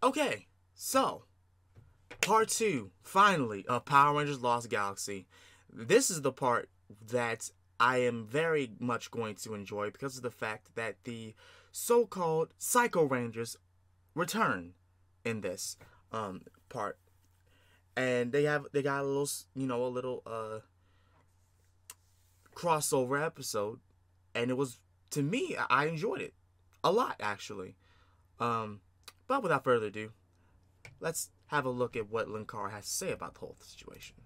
Okay, so part 2, finally, of Power Rangers Lost Galaxy. This is the part that I am very much going to enjoy because of the fact that the so-called Psycho Rangers return in this part, and they got a little, a little crossover episode, and it was, to me, I enjoyed it a lot, actually. But without further ado, let's have a look at what Linkara has to say about the whole situation.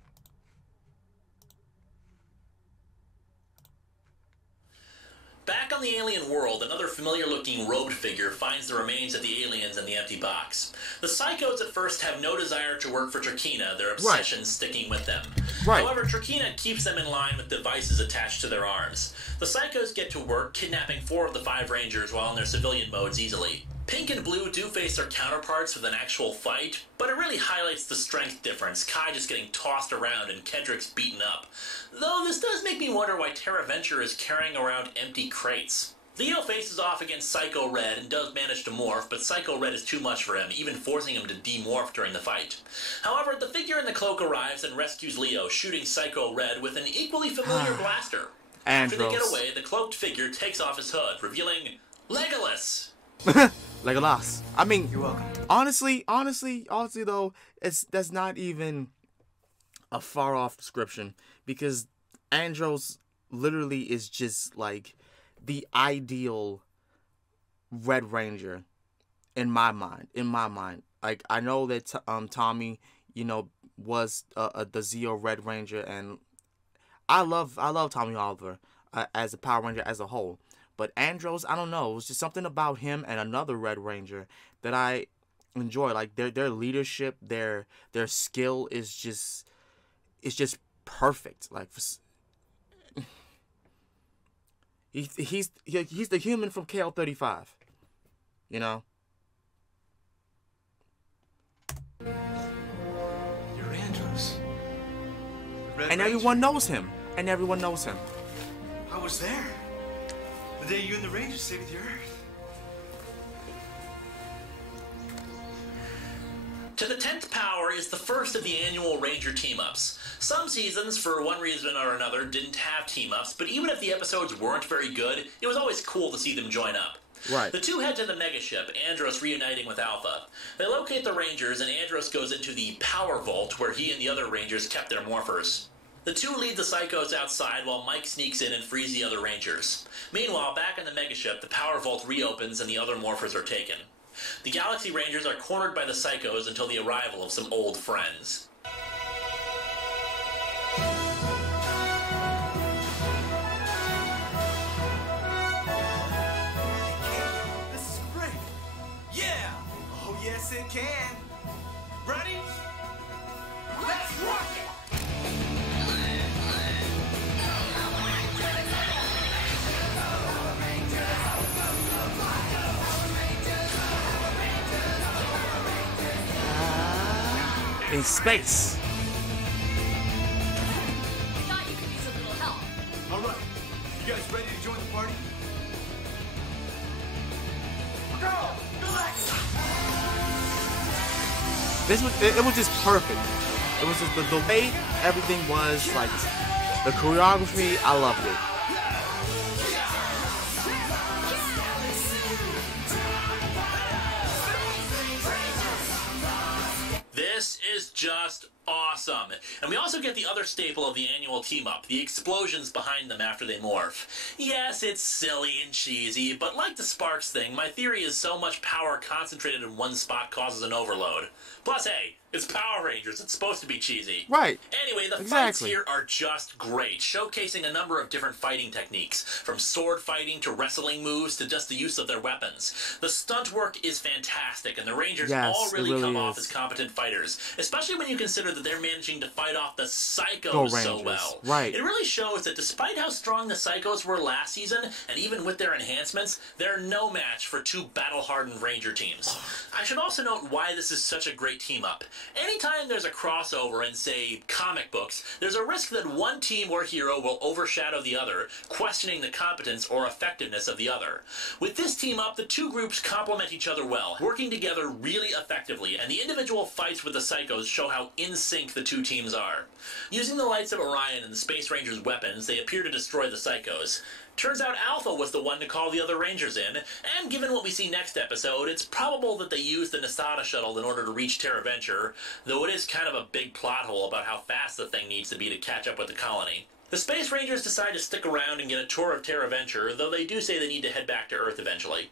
Back on the alien world, another familiar-looking robed figure finds the remains of the aliens in the empty box. The Psychos at first have no desire to work for Turkina, their obsession sticking with them. Right. However, Turkina keeps them in line with devices attached to their arms. The Psychos get to work, kidnapping 4 of the 5 Rangers while in their civilian modes easily. Pink and Blue do face their counterparts with an actual fight, but it really highlights the strength difference, Kai just getting tossed around and Kendrick's beaten up. Though this does make me wonder why Terra Venture is carrying around empty crates. Leo faces off against Psycho Red and does manage to morph, but Psycho Red is too much for him, even forcing him to demorph during the fight. However, the figure in the cloak arrives and rescues Leo, shooting Psycho Red with an equally familiar blaster. After they get away, the cloaked figure takes off his hood, revealing Legolas! Legolas. I mean, you're welcome. Honestly though, that's not even a far off description, because Andros literally is just like the ideal Red Ranger in my mind. Like, I know that Tommy, was the Zeo Red Ranger, and I love Tommy Oliver as a Power Ranger as a whole. But Andros, I don't know, it was just something about him and another Red Ranger that I enjoy. Like, their leadership, their skill is just perfect. Like, he's the human from KL35, You're Andros. And everyone knows him. I was there. The day you and the Rangers saved the Earth. To the 10th Power is the first of the annual Ranger team-ups. Some seasons, for one reason or another, didn't have team-ups, but even if the episodes weren't very good, it was always cool to see them join up. Right. The two head to the megaship, Andros reuniting with Alpha. They locate the Rangers, and Andros goes into the Power Vault, where he and the other Rangers kept their morphers. The two lead the Psychos outside while Mike sneaks in and frees the other Rangers. Meanwhile, back in the megaship, the Power Vault reopens and the other morphers are taken. The Galaxy Rangers are cornered by the Psychos until the arrival of some old friends. This is great. Yeah. Oh, yes, it can. Ready? Let's rock it. In space. I thought you could use a little help. All right. You guys ready to join the party? Go! It was just perfect. It was just the way everything was, like, the choreography, I loved it. This is just awesome. And we also get the other staple of the annual team-up, the explosions behind them after they morph. Yes, it's silly and cheesy, but like the Sparks thing, my theory is so much power concentrated in one spot causes an overload. Plus, hey, it's Power Rangers. It's supposed to be cheesy. Right. Anyway, the fights here are just great, showcasing a number of different fighting techniques, from sword fighting to wrestling moves to just the use of their weapons. The stunt work is fantastic, and the Rangers all really come off as competent fighters, especially when you consider that they're managing to fight off the Psychos so well. Right. It really shows that despite how strong the Psychos were last season, and even with their enhancements, they're no match for two battle-hardened Ranger teams. I should also note why this is such a great team-up. Anytime there's a crossover in, say, comic books, there's a risk that one team or hero will overshadow the other, questioning the competence or effectiveness of the other. With this team-up, the two groups complement each other well, working together really effectively, and the individual fights with the Psychos show how in sync the two teams are. Using the lights of Orion and the Space Rangers' weapons, they appear to destroy the Psychos. Turns out Alpha was the one to call the other Rangers in, and given what we see next episode, it's probable that they used the Nasada shuttle in order to reach Terra Venture, though it is kind of a big plot hole about how fast the thing needs to be to catch up with the colony. The Space Rangers decide to stick around and get a tour of Terra Venture, though they do say they need to head back to Earth eventually.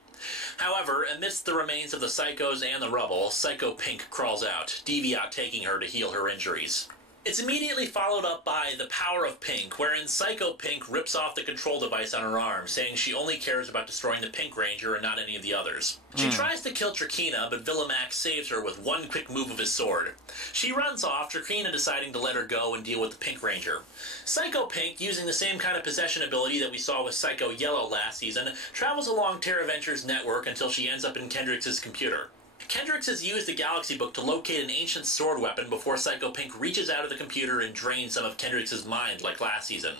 However, amidst the remains of the Psychos and the rubble, Psycho Pink crawls out, Deviat taking her to heal her injuries. It's immediately followed up by The Power of Pink, wherein Psycho Pink rips off the control device on her arm, saying she only cares about destroying the Pink Ranger and not any of the others. She tries to kill Trakina, but Villamax saves her with one quick move of his sword. She runs off, Trakina deciding to let her go and deal with the Pink Ranger. Psycho Pink, using the same kind of possession ability that we saw with Psycho Yellow last season, travels along Terra Venture's network until she ends up in Kendrix's computer. Kendrix has used the Galaxy Book to locate an ancient sword weapon before Psycho Pink reaches out of the computer and drains some of Kendrix's mind like last season.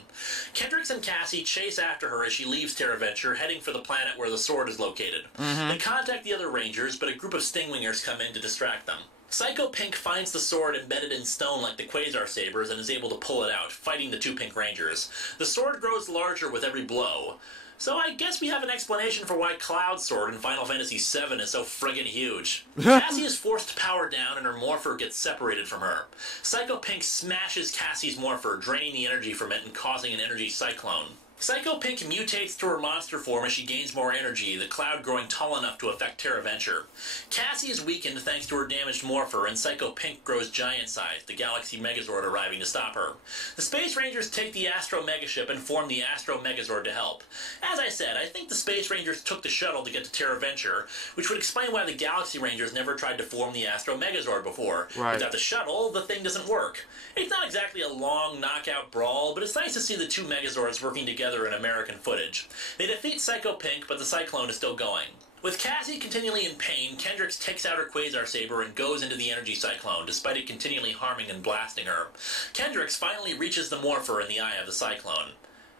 Kendrix and Cassie chase after her as she leaves Terra Venture, heading for the planet where the sword is located. They contact the other Rangers, but a group of Stingwingers come in to distract them. Psycho Pink finds the sword embedded in stone like the Quasar Sabers and is able to pull it out, fighting the two Pink Rangers. The sword grows larger with every blow. So I guess we have an explanation for why Cloud Sword in Final Fantasy VII is so friggin' huge. Cassie is forced to power down and her morpher gets separated from her. Psycho Pink smashes Cassie's morpher, draining the energy from it and causing an energy cyclone. Psycho Pink mutates to her monster form as she gains more energy, the cloud growing tall enough to affect Terra Venture. Cassie is weakened thanks to her damaged morpher, and Psycho Pink grows giant-sized, the Galaxy Megazord arriving to stop her. The Space Rangers take the Astro Megaship and form the Astro Megazord to help. As I said, I think the Space Rangers took the shuttle to get to Terra Venture, which would explain why the Galaxy Rangers never tried to form the Astro Megazord before. Right. Without the shuttle, the thing doesn't work. It's not exactly a long knockout brawl, but it's nice to see the two Megazords working together in American footage. They defeat Psycho Pink, but the cyclone is still going. With Cassie continually in pain, Kendrix takes out her Quasar Saber and goes into the energy cyclone, despite it continually harming and blasting her. Kendrix finally reaches the morpher in the eye of the cyclone.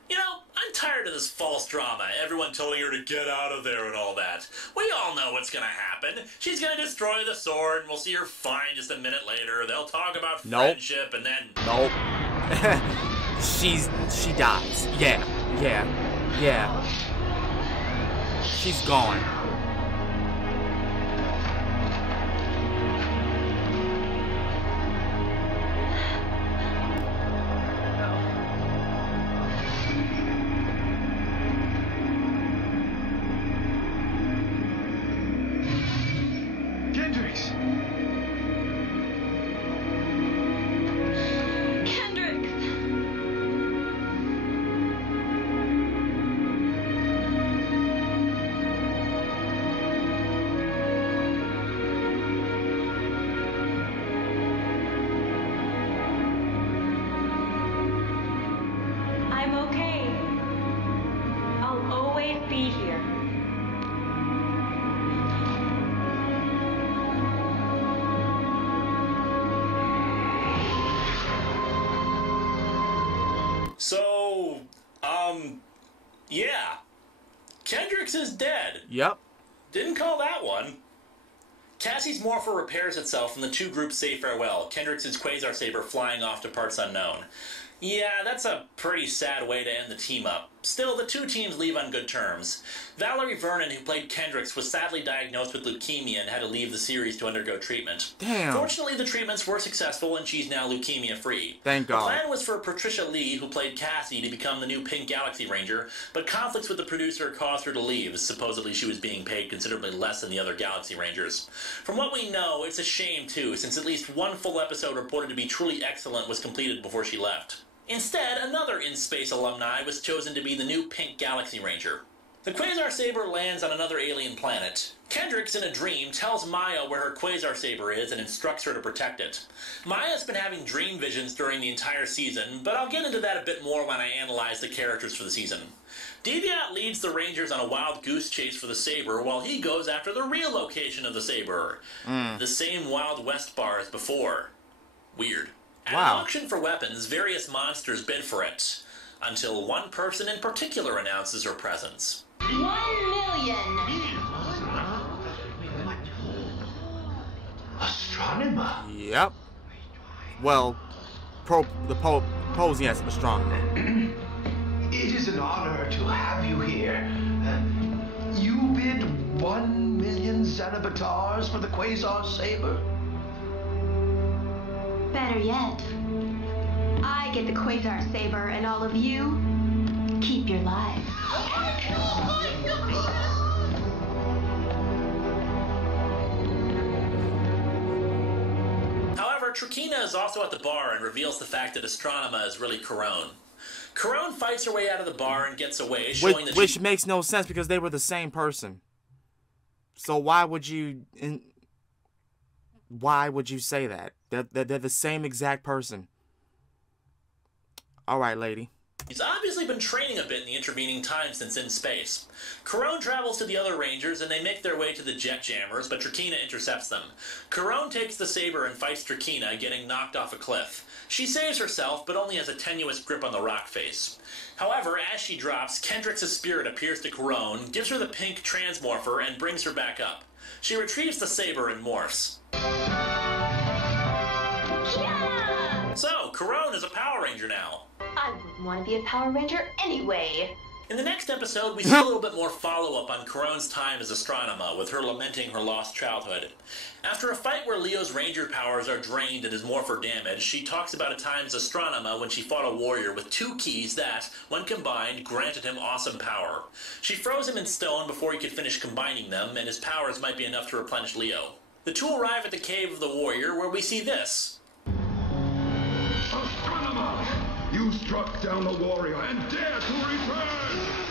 You know, I'm tired of this false drama, everyone telling her to get out of there and all that. We all know what's gonna happen. She's gonna destroy the sword, and we'll see her fine just a minute later. They'll talk about friendship, and then... Nope. She dies. Yeah. She's gone. Kendrix! I'm okay. I'll always be here. So, yeah. Kendrix is dead. Yep. Didn't call that one. Cassie's morpher repairs itself and the two groups say farewell, Kendrix's Quasar Saber flying off to parts unknown. Yeah, that's a pretty sad way to end the team-up. Still, the two teams leave on good terms. Valerie Vernon, who played Kendrix, was sadly diagnosed with leukemia and had to leave the series to undergo treatment. Damn. Fortunately, the treatments were successful and she's now leukemia-free. Thank God. The plan was for Patricia Lee, who played Cassie, to become the new Pink Galaxy Ranger, but conflicts with the producer caused her to leave, as supposedly she was being paid considerably less than the other Galaxy Rangers. From what we know, it's a shame too, since at least one full episode reported to be truly excellent was completed before she left. Instead, another in-space alumni was chosen to be the new Pink Galaxy Ranger. The Quasar Saber lands on another alien planet. Kendricks, in a dream, tells Maya where her Quasar Saber is and instructs her to protect it. Maya's been having dream visions during the entire season, but I'll get into that a bit more when I analyze the characters for the season. Deviant leads the Rangers on a wild goose chase for the Saber while he goes after the real location of the Saber. The same Wild West bar as before. Weird. At an auction for weapons, various monsters bid for it, until one person in particular announces her presence. 1 million! Astronomer? Yep. Well, posing as an astronomer. It is an honor to have you here. You bid 1 million Xanabatars for the Quasar Saber? Better yet, I get the Quasar Saber and all of you keep your lives. However, Trakina is also at the bar and reveals the fact that Astronema is really Corone. Corone fights her way out of the bar and gets away, showing that which makes no sense because they were the same person. So why would you say that? They're the same exact person. All right, lady. He's obviously been training a bit in the intervening time since in space. Corone travels to the other Rangers and they make their way to the jet jammers, but Trakina intercepts them. Corone takes the saber and fights Trakina, getting knocked off a cliff. She saves herself, but only has a tenuous grip on the rock face. However, as she drops, Kendricks' spirit appears to Corone, gives her the pink transmorpher, and brings her back up. She retrieves the saber and morphs. Yeah! So, Corone is a Power Ranger now. I wouldn't want to be a Power Ranger anyway. In the next episode, we see a little bit more follow-up on Corone's time as Astronema, with her lamenting her lost childhood. After a fight where Leo's ranger powers are drained and his morpher damaged, she talks about a time as Astronema when she fought a warrior with 2 keys that, when combined, granted him awesome power. She froze him in stone before he could finish combining them, and his powers might be enough to replenish Leo. The two arrive at the cave of the warrior, where we see this. Astronema! You struck down the warrior and dare to return!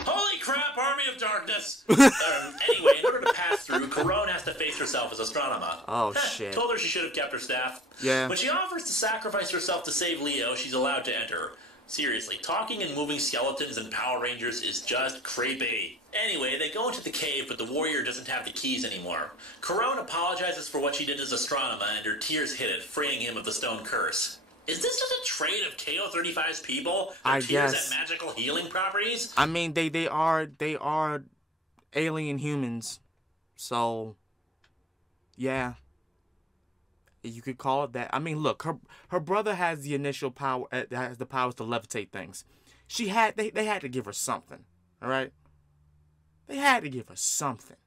Holy crap, Army of Darkness! Anyway, in order to pass through, Corone has to face herself as Astronema. Oh, shit. Told her she should have kept her staff. Yeah. When she offers to sacrifice herself to save Leo, she's allowed to enter. Seriously, talking and moving skeletons and Power Rangers is just creepy. Anyway, they go into the cave, but the warrior doesn't have the keys anymore. Corone apologizes for what she did as Astronema, and her tears hit it, freeing him of the stone curse. Is this just a trait of KO-35's people? Their tears guess. have magical healing properties? I mean, they are alien humans, so yeah, you could call it that. I mean, look, her brother has the initial power, has the powers to levitate things. They had to give her something, all right? They had to give her something.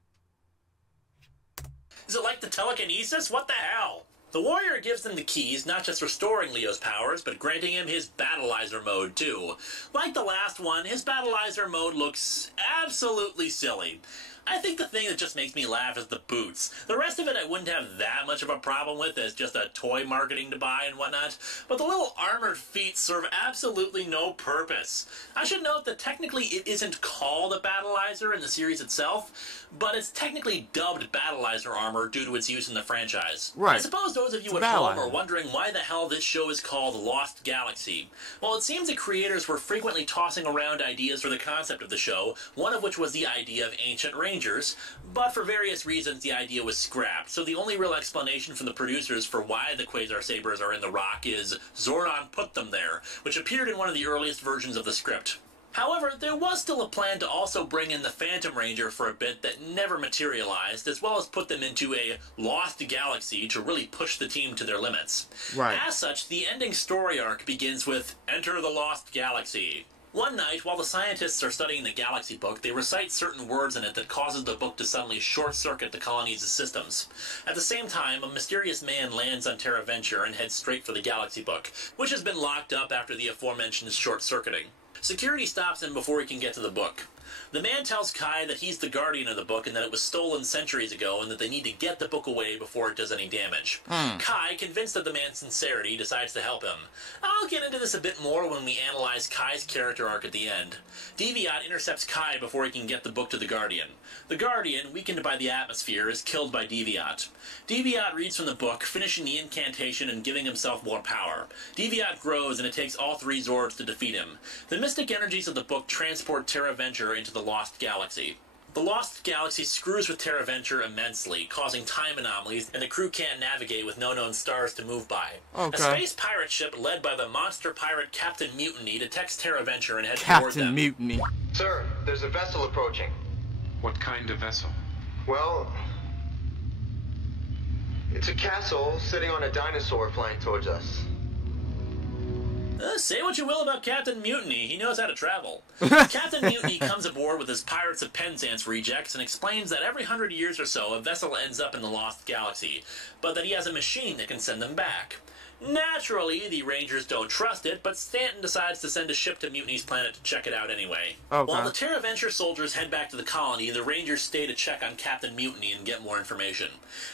Is it like the telekinesis? What the hell? The warrior gives them the keys, not just restoring Leo's powers, but granting him his Battleizer mode, too. Like the last one, his Battleizer mode looks absolutely silly. I think the thing that just makes me laugh is the boots. The rest of it I wouldn't have that much of a problem with as just a toy marketing to buy and whatnot, but the little armored feet serve absolutely no purpose. I should note that technically it isn't called a Battleizer in the series itself, but it's technically dubbed Battleizer armor due to its use in the franchise. Right. I suppose those of you at home are wondering why the hell this show is called Lost Galaxy. Well, it seems the creators were frequently tossing around ideas for the concept of the show, one of which was the idea of ancient Rangers, but for various reasons the idea was scrapped, so the only real explanation from the producers for why the Quasar Sabers are in the rock is Zordon put them there, which appeared in one of the earliest versions of the script. However, there was still a plan to also bring in the Phantom Ranger for a bit that never materialized, as well as put them into a Lost Galaxy to really push the team to their limits. Right. As such, the ending story arc begins with Enter the Lost Galaxy. One night, while the scientists are studying the Galaxy book, they recite certain words in it that causes the book to suddenly short-circuit the colony's systems. At the same time, a mysterious man lands on Terra Venture and heads straight for the Galaxy book, which has been locked up after the aforementioned short-circuiting. Security stops him before he can get to the book. The man tells Kai that he's the guardian of the book and that it was stolen centuries ago and that they need to get the book away before it does any damage. Kai, convinced of the man's sincerity, decides to help him. I'll get into this a bit more when we analyze Kai's character arc at the end. Deviat intercepts Kai before he can get the book to the Guardian. The Guardian, weakened by the atmosphere, is killed by Deviat. Deviat reads from the book, finishing the incantation and giving himself more power. Deviat grows and it takes all 3 Zords to defeat him. The mystic energies of the book transport Terra Venture into the Lost Galaxy. The Lost Galaxy screws with Terra Venture immensely, causing time anomalies, and the crew can't navigate with no known stars to move by. Okay. A space pirate ship led by the monster pirate Captain Mutiny detects Terra Venture and heads toward them. Captain Mutiny. Sir, there's a vessel approaching. What kind of vessel? Well, it's a castle sitting on a dinosaur flying towards us. Say what you will about Captain Mutiny, he knows how to travel. Captain Mutiny comes aboard with his Pirates of Penzance rejects and explains that every 100 years or so a vessel ends up in the Lost Galaxy, but that he has a machine that can send them back. Naturally, the Rangers don't trust it, but Stanton decides to send a ship to Mutiny's planet to check it out anyway. Okay. While the Terra Venture soldiers head back to the colony, the Rangers stay to check on Captain Mutiny and get more information.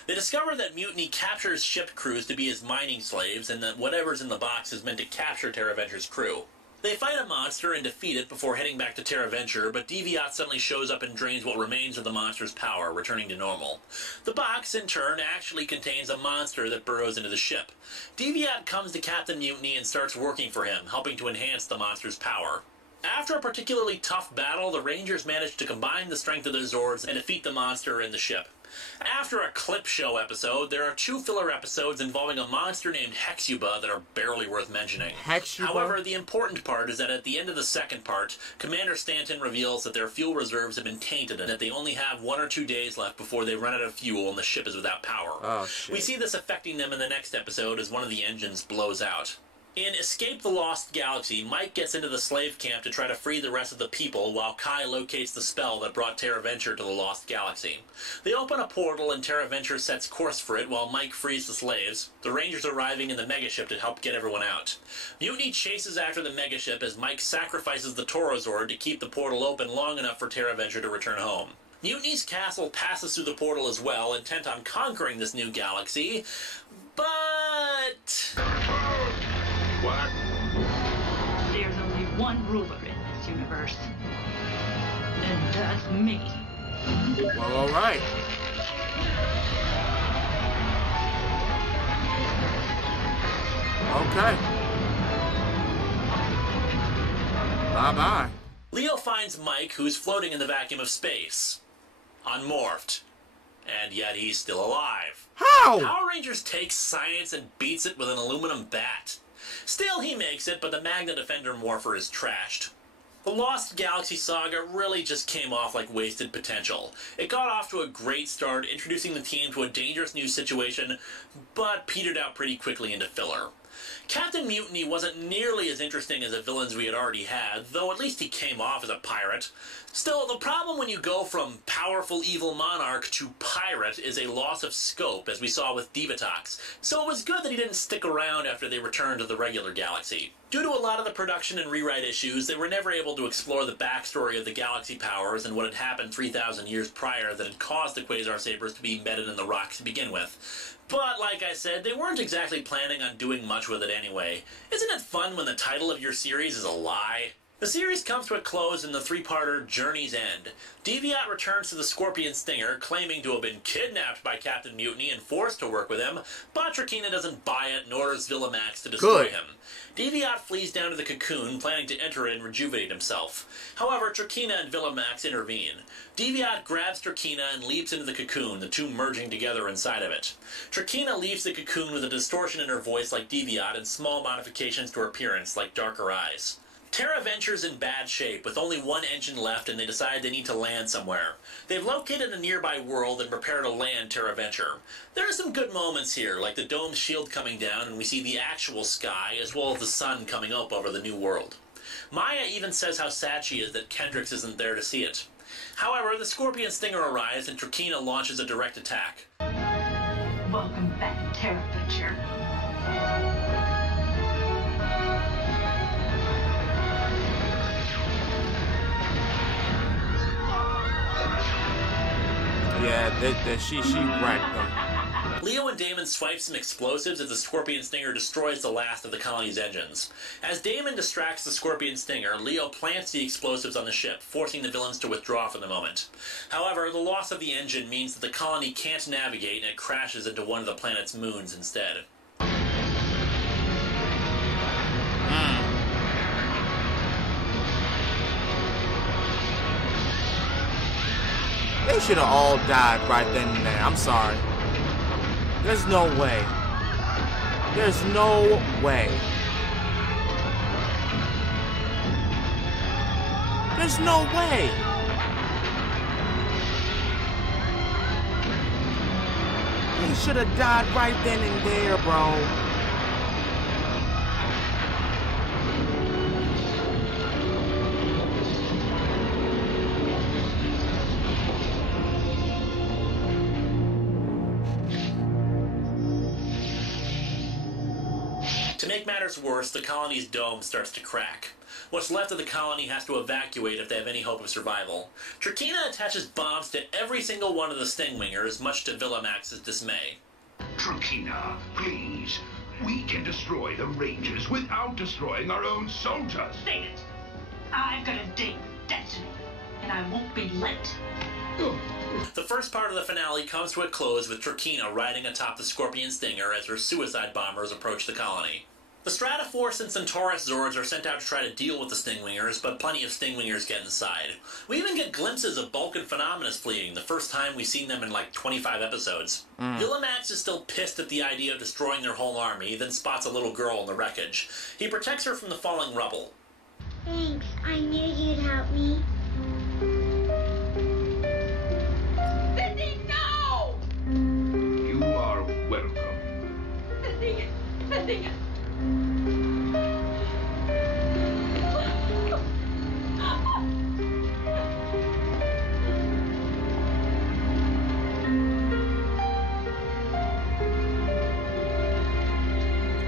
They discover that Mutiny captures ship crews to be his mining slaves, and that whatever's in the box is meant to capture Terra Venture's crew. They fight a monster and defeat it before heading back to Terra Venture, but Deviat suddenly shows up and drains what remains of the monster's power, returning to normal. The box, in turn, actually contains a monster that burrows into the ship. Deviat comes to Captain Mutiny and starts working for him, helping to enhance the monster's power. After a particularly tough battle, the Rangers manage to combine the strength of their Zords and defeat the monster in the ship. After a clip show episode, there are 2 filler episodes involving a monster named Hexuba that are barely worth mentioning. Hexuba? However, the important part is that at the end of the second part, Commander Stanton reveals that their fuel reserves have been tainted and that they only have 1 or 2 days left before they run out of fuel and the ship is without power. Oh, shit. We see this affecting them in the next episode as one of the engines blows out. In Escape the Lost Galaxy, Mike gets into the slave camp to try to free the rest of the people while Kai locates the spell that brought Terra Venture to the Lost Galaxy. They open a portal and Terra Venture sets course for it while Mike frees the slaves, the Rangers arriving in the megaship to help get everyone out. Mutiny chases after the megaship as Mike sacrifices the Torozord to keep the portal open long enough for Terra Venture to return home. Mutiny's castle passes through the portal as well, intent on conquering this new galaxy, but... What? There's only one ruler in this universe, and that's me. Well, all right. Okay. Bye-bye. Leo finds Mike, who's floating in the vacuum of space, unmorphed, and yet he's still alive. How? Power Rangers takes science and beats it with an aluminum bat. Still, he makes it, but the Magna Defender morpher is trashed. The Lost Galaxy saga really just came off like wasted potential. It got off to a great start, introducing the team to a dangerous new situation, but petered out pretty quickly into filler. Captain Mutiny wasn't nearly as interesting as the villains we had already had, though at least he came off as a pirate. Still, the problem when you go from powerful evil monarch to pirate is a loss of scope, as we saw with Divatox, so it was good that he didn't stick around after they returned to the regular galaxy. Due to a lot of the production and rewrite issues, they were never able to explore the backstory of the galaxy powers and what had happened 3,000 years prior that had caused the Quasar Sabers to be embedded in the rocks to begin with. But, like I said, they weren't exactly planning on doing much with it anyway. Isn't it fun when the title of your series is a lie? The series comes to a close in the 3-parter Journey's End. Deviat returns to the Scorpion Stinger, claiming to have been kidnapped by Captain Mutiny and forced to work with him, but Trakina doesn't buy it and orders Villamax to destroy him. Deviat flees down to the cocoon, planning to enter it and rejuvenate himself. However, Trakina and Villamax intervene. Deviat grabs Trakina and leaps into the cocoon, the two merging together inside of it. Trakina leaves the cocoon with a distortion in her voice like Deviat and small modifications to her appearance like darker eyes. Terra Venture's in bad shape, with only one engine left, and they decide they need to land somewhere. They've located a nearby world and prepare to land Terra Venture. There are some good moments here, like the dome's shield coming down and we see the actual sky, as well as the sun coming up over the new world. Maya even says how sad she is that Kendricks isn't there to see it. However, the Scorpion Stinger arrives and Trakina launches a direct attack. Welcome back, Terra Venture. Yeah, she wrecked them. Leo and Damon swipe some explosives as the Scorpion Stinger destroys the last of the colony's engines. As Damon distracts the Scorpion Stinger, Leo plants the explosives on the ship, forcing the villains to withdraw for the moment. However, the loss of the engine means that the colony can't navigate and it crashes into one of the planet's moons instead. They should have all died right then and there. I'm sorry. There's no way. There's no way. There's no way. He should have died right then and there, bro. To make matters worse, the colony's dome starts to crack. What's left of the colony has to evacuate if they have any hope of survival. Trakina attaches bombs to every single one of the Stingwingers, much to Villamax's dismay. Trakina, please. We can destroy the Rangers without destroying our own soldiers. Say it. I've got a date with destiny, and I won't be late. The first part of the finale comes to a close with Trakina riding atop the Scorpion Stinger as her suicide bombers approach the colony. The Stratoforce and Centaurus Zords are sent out to try to deal with the Stingwingers, but plenty of Stingwingers get inside. We even get glimpses of Bulk and Phenomenus fleeing, the first time we've seen them in like 25 episodes. Villamax is still pissed at the idea of destroying their whole army, then spots a little girl in the wreckage. He protects her from the falling rubble. Thanks, I knew you'd help me. Cindy, no! You are welcome. Cindy.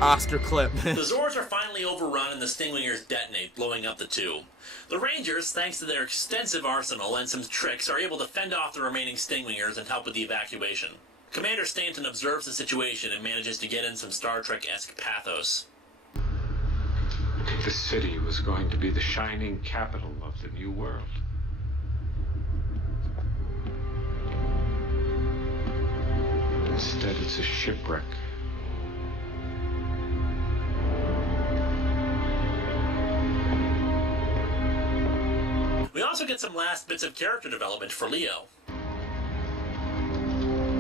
Oscar clip. The Zords are finally overrun and the Stingwingers detonate, blowing up the two. The Rangers, thanks to their extensive arsenal and some tricks, are able to fend off the remaining Stingwingers and help with the evacuation. Commander Stanton observes the situation and manages to get in some Star Trek-esque pathos. The city was going to be the shining capital of the new world. Instead, it's a shipwreck. We also get some last bits of character development for Leo.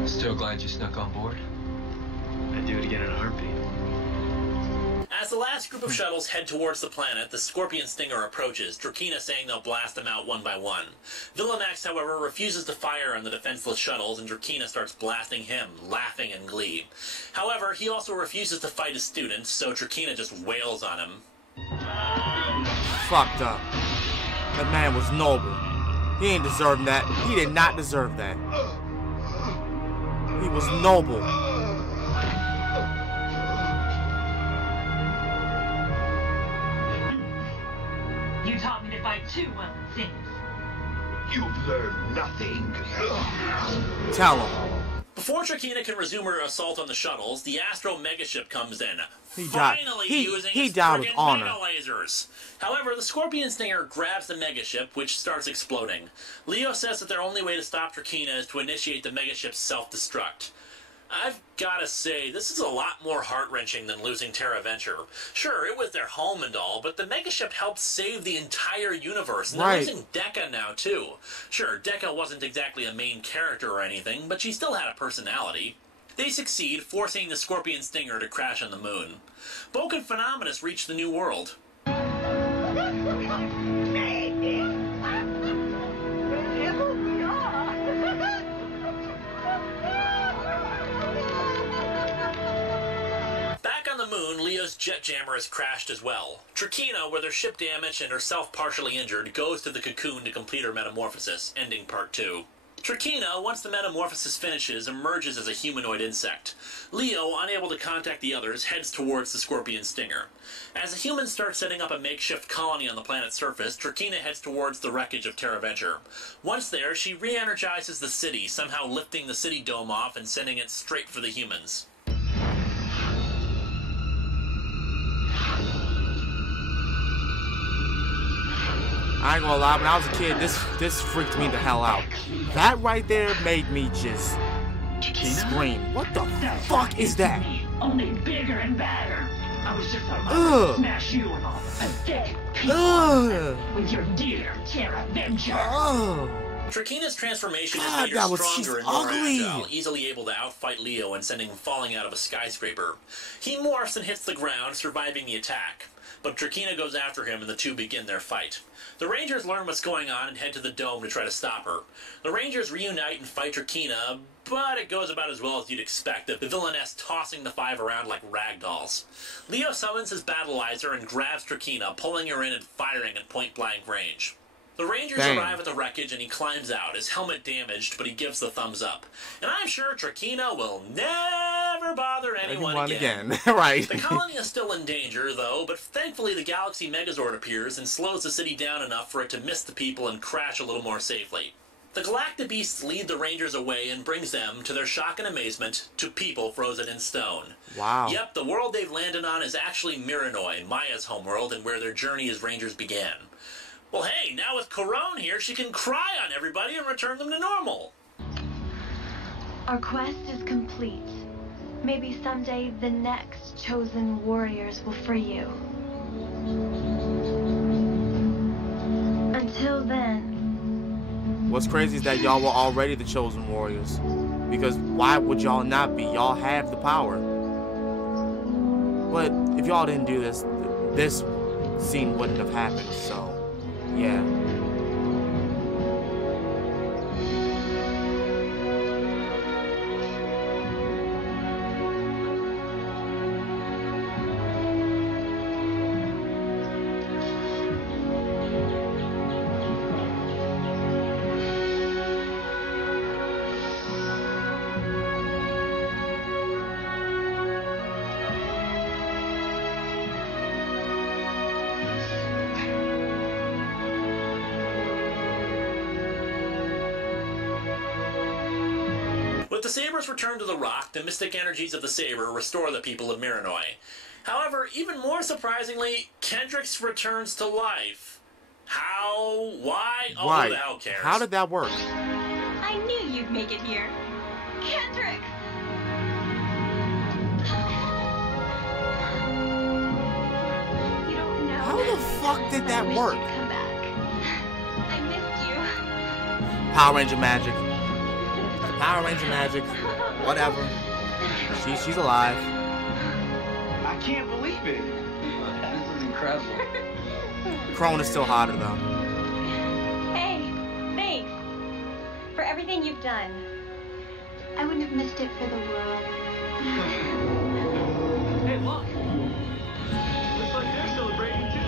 Still glad you snuck on board? I'd do it again in a heartbeat. As the last group of shuttles head towards the planet, the Scorpion Stinger approaches, Trakina saying they'll blast them out one by one. Villamax, however, refuses to fire on the defenseless shuttles, and Trakina starts blasting him, laughing in glee. However, he also refuses to fight his students, so Trakina just wails on him. Fucked up. That man was noble. He ain't deserve that. He did not deserve that. He was noble. You taught me to fight too well, things. You've learned nothing. Tell him. Before Trakina can resume her assault on the shuttles, the Astro megaship comes in, He died. finally He using its died with friggin' honor. mega lasers. However, the Scorpion Stinger grabs the megaship, which starts exploding. Leo says that their only way to stop Trakina is to initiate the megaship's self-destruct. I've gotta say, this is a lot more heart-wrenching than losing Terra Venture. Sure, it was their home and all, but the megaship helped save the entire universe, and they're losing Dekka now, too. Sure, Dekka wasn't exactly a main character or anything, but she still had a personality. They succeed, forcing the Scorpion Stinger to crash on the moon. Bulk and Phenomenus reach the new world. Moon, Leo's jet jammer has crashed as well. Trakina, with her ship damaged and herself partially injured, goes to the cocoon to complete her metamorphosis, ending part 2. Trakina, once the metamorphosis finishes, emerges as a humanoid insect. Leo, unable to contact the others, heads towards the scorpion stinger. As the humans start setting up a makeshift colony on the planet's surface, Trakina heads towards the wreckage of TerraVenture. Once there, she re-energizes the city, somehow lifting the city dome off and sending it straight for the humans. I ain't gonna lie, when I was a kid, this freaked me the hell out. That right there made me just scream. What the fuck is that? Only bigger and badder. I was just about to smash you in all pathetic pieces with your dear TerraVenture. Trakina's transformation has made her stronger and more agile, easily able to outfight Leo and sending him falling out of a skyscraper. He morphs and hits the ground, surviving the attack. But Trakina goes after him and the two begin their fight. The Rangers learn what's going on and head to the dome to try to stop her. The Rangers reunite and fight Trakina, but it goes about as well as you'd expect, the villainess tossing the five around like ragdolls. Leo summons his battleizer and grabs Trakina, pulling her in and firing at point-blank range. The Rangers arrive at the wreckage and he climbs out, his helmet damaged, but he gives the thumbs up. And I'm sure Trakina will never bother anyone again. Right. The colony is still in danger, though, but thankfully the Galaxy Megazord appears and slows the city down enough for it to miss the people and crash a little more safely. The Galactabeasts lead the Rangers away and brings them, to their shock and amazement, to people frozen in stone. Wow. Yep, the world they've landed on is actually Miranoi, Maya's homeworld, and where their journey as Rangers began. Well, hey, now with Corone here, she can cry on everybody and return them to normal. Our quest is complete. Maybe someday the next chosen warriors will free you. Until then... What's crazy is that y'all were already the chosen warriors. Because why would y'all not be? Y'all have the power. But if y'all didn't do this, this scene wouldn't have happened, so... yeah. With the Sabers returned to the Rock, the mystic energies of the Saber restore the people of Miranoi. However, even more surprisingly, Kendrix returns to life. How? Why? Oh, who the hell cares? How did that work? I knew you'd make it here. Kendrix! You don't know. How the fuck did that work? Come back. I missed you. Power Ranger magic. Power Ranger magic. Whatever. She's alive. I can't believe it. This is incredible. Crone is still hotter though. Hey, thanks for everything you've done. I wouldn't have missed it for the world. Hey, look. Looks like they're celebrating too.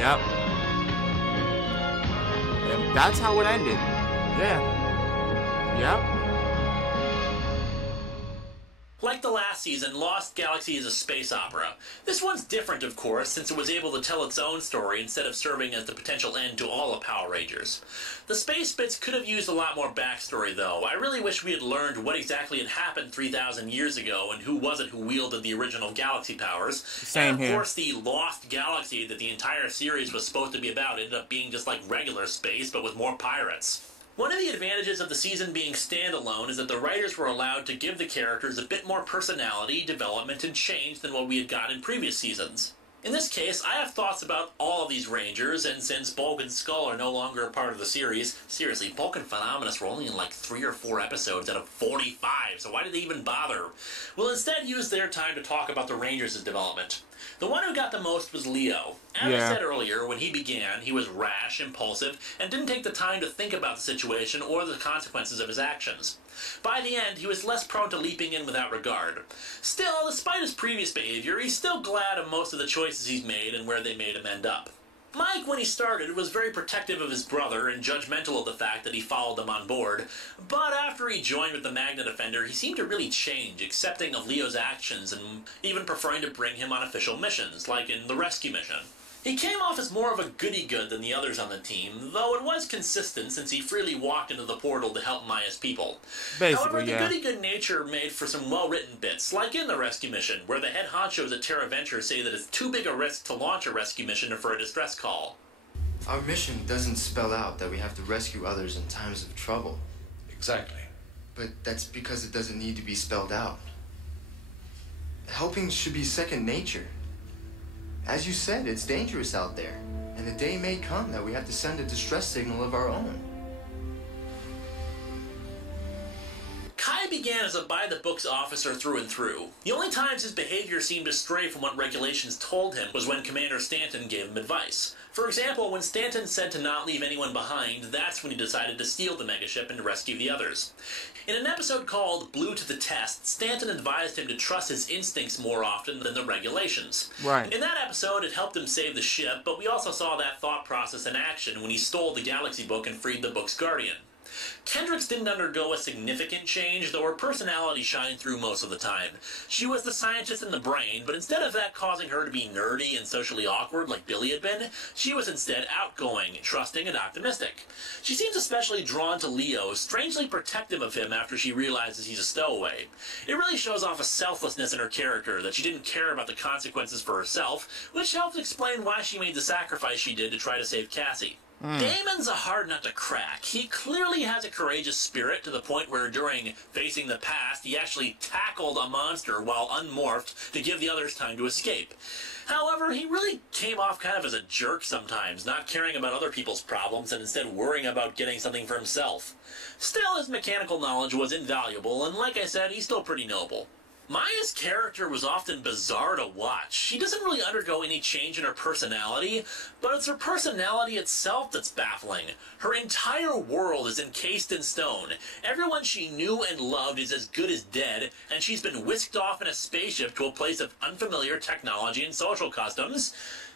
Yep. And that's how it ended. Yeah. Yep. Like the last season, Lost Galaxy is a space opera. This one's different, of course, since it was able to tell its own story instead of serving as the potential end to all of Power Rangers. The space bits could have used a lot more backstory, though. I really wish we had learned what exactly had happened 3,000 years ago and who was it who wielded the original galaxy powers. Same and of here. course, the Lost Galaxy that the entire series was supposed to be about ended up being just like regular space, but with more pirates. One of the advantages of the season being standalone is that the writers were allowed to give the characters a bit more personality, development, and change than what we had got in previous seasons. In this case, I have thoughts about all of these Rangers, and since Bulk and Skull are no longer a part of the series, seriously, Bulk and Phenomenus were only in like 3 or 4 episodes out of 45, so why did they even bother? We'll instead use their time to talk about the Rangers' development. The one who got the most was Leo. As I said earlier, when he began, he was rash, impulsive, and didn't take the time to think about the situation or the consequences of his actions. By the end, he was less prone to leaping in without regard. Still, despite his previous behavior, he's still glad of most of the choices he's made and where they made him end up. Mike, when he started, was very protective of his brother and judgmental of the fact that he followed them on board, but after he joined with the Magna Defender, he seemed to really change, accepting of Leo's actions and even preferring to bring him on official missions, like in the rescue mission. He came off as more of a goody-good than the others on the team, though it was consistent since he freely walked into the portal to help Maya's people. However, the goody-good nature made for some well-written bits, like in the rescue mission, where the head honchos at Terra Venture say that it's too big a risk to launch a rescue mission for a distress call. Our mission doesn't spell out that we have to rescue others in times of trouble. Exactly. But that's because it doesn't need to be spelled out. Helping should be second nature. As you said, it's dangerous out there, and the day may come that we have to send a distress signal of our own. Kai began as a by-the-books officer through and through. The only times his behavior seemed to stray from what regulations told him was when Commander Stanton gave him advice. For example, when Stanton said to not leave anyone behind, that's when he decided to steal the megaship and to rescue the others. In an episode called Blue to the Test, Stanton advised him to trust his instincts more often than the regulations. Right. In that episode, it helped him save the ship, but we also saw that thought process in action when he stole the Galaxy book and freed the book's guardian. Kendricks didn't undergo a significant change, though her personality shined through most of the time. She was the scientist in the brain, but instead of that causing her to be nerdy and socially awkward like Billy had been, she was instead outgoing, trusting, and optimistic. She seems especially drawn to Leo, strangely protective of him after she realizes he's a stowaway. It really shows off a selflessness in her character, that she didn't care about the consequences for herself, which helps explain why she made the sacrifice she did to try to save Cassie. Damon's a hard nut to crack. He clearly has a courageous spirit to the point where during Facing the Past, he actually tackled a monster while unmorphed to give the others time to escape. However, he really came off kind of as a jerk sometimes, not caring about other people's problems and instead worrying about getting something for himself. Still, his mechanical knowledge was invaluable, and like I said, he's still pretty noble. Maya's character was often bizarre to watch. She doesn't really undergo any change in her personality, but it's her personality itself that's baffling. Her entire world is encased in stone. Everyone she knew and loved is as good as dead, and she's been whisked off in a spaceship to a place of unfamiliar technology and social customs,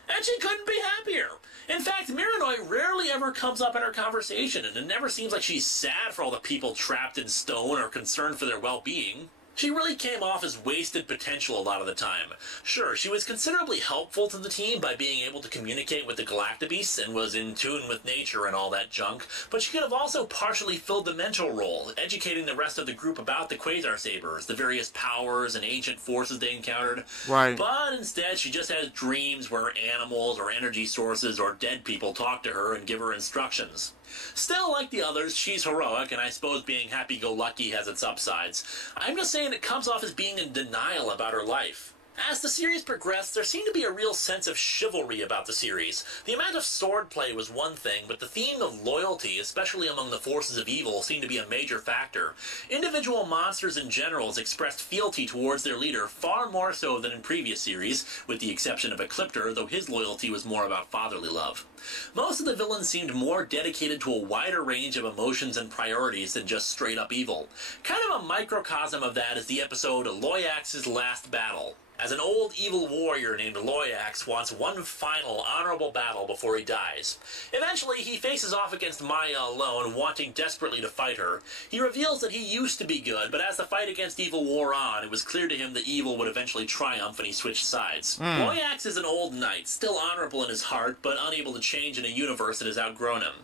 and she couldn't be happier. In fact, Miranoi rarely ever comes up in her conversation, and it never seems like she's sad for all the people trapped in stone or concerned for their well-being. She really came off as wasted potential a lot of the time. Sure, she was considerably helpful to the team by being able to communicate with the Galactabeasts and was in tune with nature and all that junk, but she could have also partially filled the mental role, educating the rest of the group about the Quasar Sabers, the various powers and ancient forces they encountered. Right. But instead, she just has dreams where animals or energy sources or dead people talk to her and give her instructions. Still, like the others, she's heroic, and I suppose being happy-go-lucky has its upsides. I'm just saying it comes off as being in denial about her life. As the series progressed, there seemed to be a real sense of chivalry about the series. The amount of swordplay was one thing, but the theme of loyalty, especially among the forces of evil, seemed to be a major factor. Individual monsters and generals expressed fealty towards their leader far more so than in previous series, with the exception of Ecliptor, though his loyalty was more about fatherly love. Most of the villains seemed more dedicated to a wider range of emotions and priorities than just straight-up evil. Kind of a microcosm of that is the episode Loyax's Last Battle. As an old evil warrior named Loyax wants one final honorable battle before he dies. Eventually, he faces off against Maya alone, wanting desperately to fight her. He reveals that he used to be good, but as the fight against evil wore on, it was clear to him that evil would eventually triumph and he switched sides. Loyax is an old knight, still honorable in his heart, but unable to change in a universe that has outgrown him.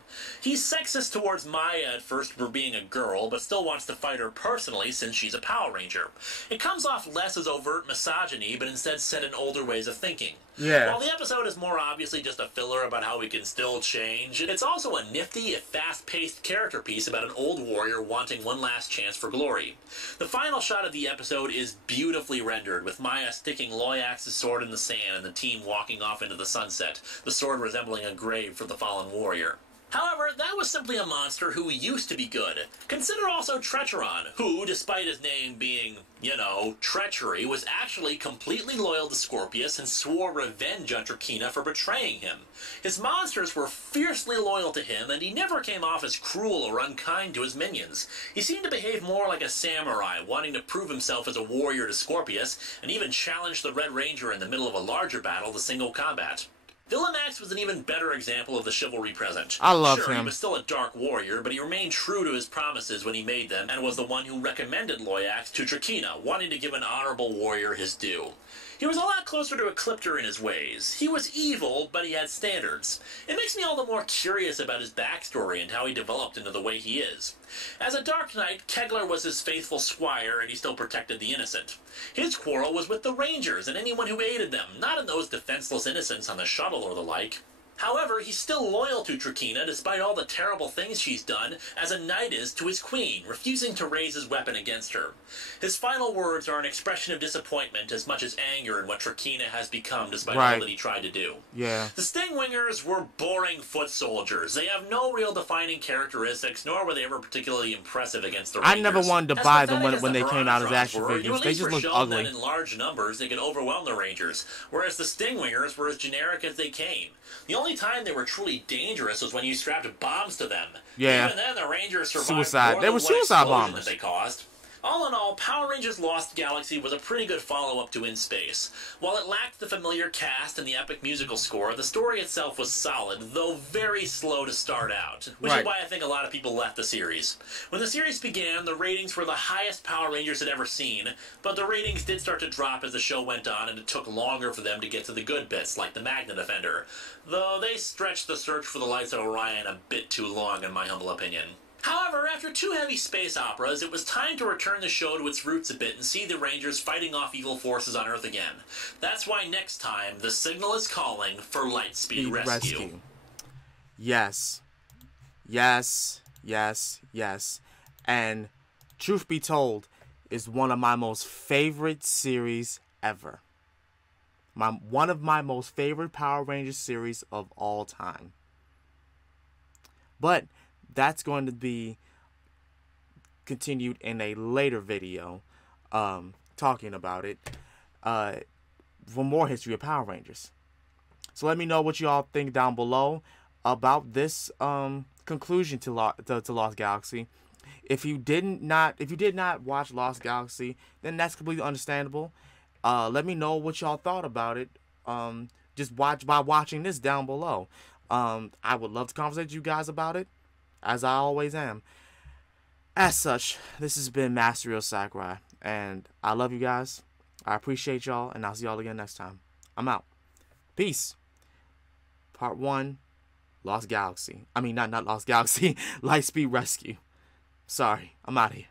He's sexist towards Maya at first for being a girl, but still wants to fight her personally since she's a Power Ranger. It comes off less as overt misogyny me, but instead set in older ways of thinking. Yeah. While the episode is more obviously just a filler about how we can still change, it's also a nifty, fast-paced character piece about an old warrior wanting one last chance for glory. The final shot of the episode is beautifully rendered, with Maya sticking Loyax's sword in the sand and the team walking off into the sunset, the sword resembling a grave for the fallen warrior. However, that was simply a monster who used to be good. Consider also Trecheron, who, despite his name being, you know, treachery, was actually completely loyal to Scorpius and swore revenge on Trakina for betraying him. His monsters were fiercely loyal to him, and he never came off as cruel or unkind to his minions. He seemed to behave more like a samurai, wanting to prove himself as a warrior to Scorpius, and even challenge the Red Ranger in the middle of a larger battle to single combat. Villamax was an even better example of the chivalry present. I love him. He him. was still a dark warrior, but he remained true to his promises when he made them, and was the one who recommended Loyax to Trakina, wanting to give an honorable warrior his due. He was a lot closer to Ecliptor in his ways. He was evil, but he had standards. It makes me all the more curious about his backstory and how he developed into the way he is. As a Dark Knight, Kegler was his faithful squire, and he still protected the innocent. His quarrel was with the Rangers and anyone who aided them, not in those defenseless innocents on the shuttle or the like. However, he's still loyal to Trakina despite all the terrible things she's done, as a knight is to his queen, refusing to raise his weapon against her. His final words are an expression of disappointment as much as anger in what Trakina has become despite all that he tried to do. Yeah. The Stingwingers were boring foot soldiers. They have no real defining characteristics, nor were they ever particularly impressive agact the Rangers. I never wanted to buy them when they came out as Veratrons action were, figures. They just looked ugly. That in large numbers, they could overwhelm the Rangers, whereas the Stingwingers were as generic as they came. The only time they were truly dangerous was when you strapped bombs to them. Yeah. Even then, the Rangers survived Suicide. more They than were one suicide explosion bombers. that they caused. All in all, Power Rangers Lost Galaxy was a pretty good follow-up to In Space. While it lacked the familiar cast and the epic musical score, the story itself was solid, though very slow to start out, which is why I think a lot of people left the series. When the series began, the ratings were the highest Power Rangers had ever seen, but the ratings did start to drop as the show went on, and it took longer for them to get to the good bits, like the Magna Defender, though they stretched the search for the Lights of Orion a bit too long, in my humble opinion. However, after 2 heavy space operas, it was time to return the show to its roots a bit and see the Rangers fighting off evil forces on Earth again. That's why next time, the signal is calling for Lightspeed Rescue. Yes. Yes. Yes. Yes. And truth be told, is one of my most favorite series ever. One of my most favorite Power Rangers series of all time. But that's going to be continued in a later video, talking about it, for more history of Power Rangers. So let me know what you all think down below about this conclusion to Lost Galaxy. If you did not watch Lost Galaxy, then that's completely understandable. Let me know what y'all thought about it. Just by watching this down below. I would love to conversate with you guys about it, as I always am. As such, this has been Master Ryo Sakurai, and I love you guys. I appreciate y'all, and I'll see y'all again next time. I'm out. Peace. Part 1, Lost Galaxy. I mean, not Lost Galaxy, Lightspeed Rescue. Sorry, I'm out of here.